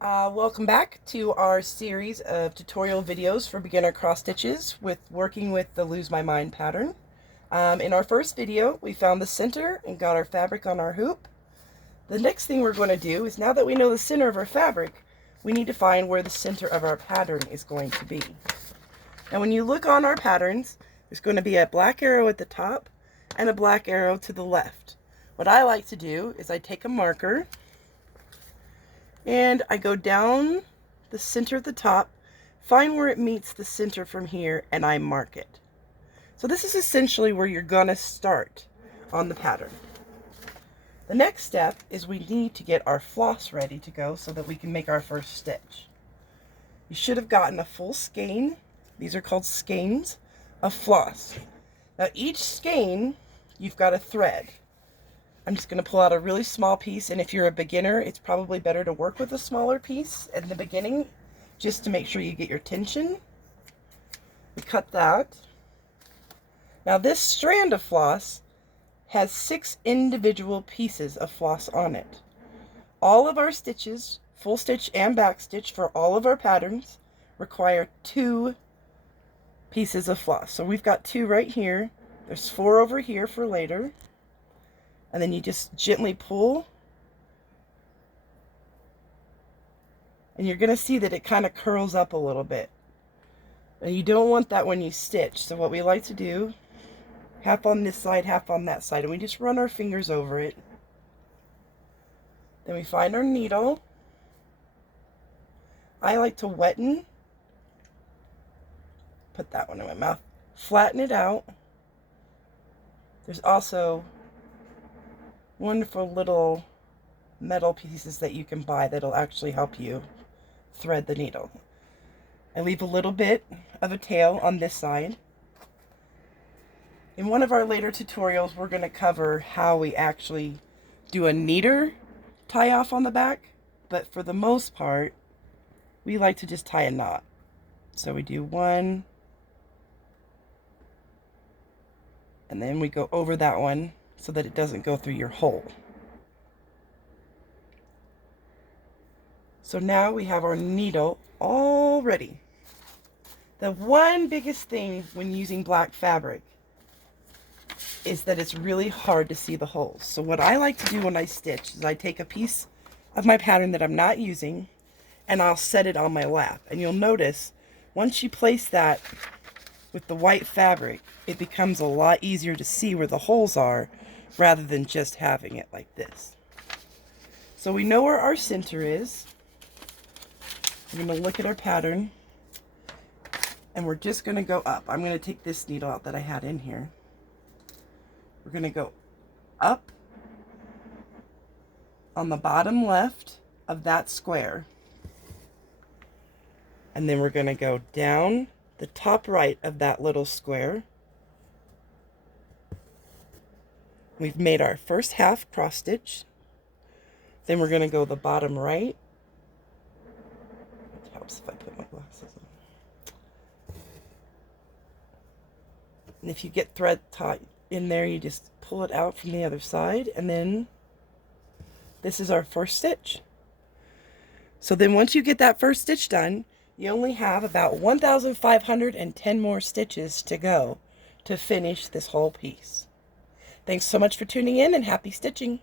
Welcome back to our series of tutorial videos for beginner cross stitches with working with the Lose My Mind pattern. In our first video, we found the center and got our fabric on our hoop. The next thing we're going to do is, now that we know the center of our fabric, we need to find where the center of our pattern is going to be. Now when you look on our patterns, there's going to be a black arrow at the top and a black arrow to the left. What I like to do is I take a marker and I go down the center at the top, find where it meets the center from here, and I mark it. So this is essentially where you're gonna start on the pattern. The next step is we need to get our floss ready to go so that we can make our first stitch. You should have gotten a full skein. These are called skeins of floss. Now each skein, you've got a thread. I'm just going to pull out a really small piece, and if you're a beginner, it's probably better to work with a smaller piece in the beginning just to make sure you get your tension. We cut that. Now this strand of floss has 6 individual pieces of floss on it. All of our stitches, full stitch and back stitch for all of our patterns, require 2 pieces of floss. So we've got 2 right here. There's 4 over here for later. And then you just gently pull, and you're going to see that it kind of curls up a little bit. And you don't want that when you stitch. So what we like to do, half on this side, half on that side, and we just run our fingers over it. Then we find our needle. I like to wetten, put that one in my mouth, flatten it out. There's also wonderful little metal pieces that you can buy that'll actually help you thread the needle. I leave a little bit of a tail on this side. In one of our later tutorials, we're going to cover how we actually do a neater tie off on the back, but for the most part, we like to just tie a knot. So we do 1, and then we go over that one so that it doesn't go through your hole. So now we have our needle all ready. The one biggest thing when using black fabric is that it's really hard to see the holes. So what I like to do when I stitch is I take a piece of my pattern that I'm not using and I'll set it on my lap. And you'll notice once you place that with the white fabric, it becomes a lot easier to see where the holes are rather than just having it like this. So we know where our center is. We're going to look at our pattern, and we're just going to go up. I'm going to take this needle out that I had in here. We're going to go up on the bottom left of that square, and then we're going to go down the top right of that little square. We've made our first half cross stitch. Then we're going to go the bottom right. It helps if I put my glasses on. And if you get thread tied in there, you just pull it out from the other side, and then this is our first stitch. So then once you get that first stitch done, you only have about 1,510 more stitches to go to finish this whole piece. Thanks so much for tuning in, and happy stitching.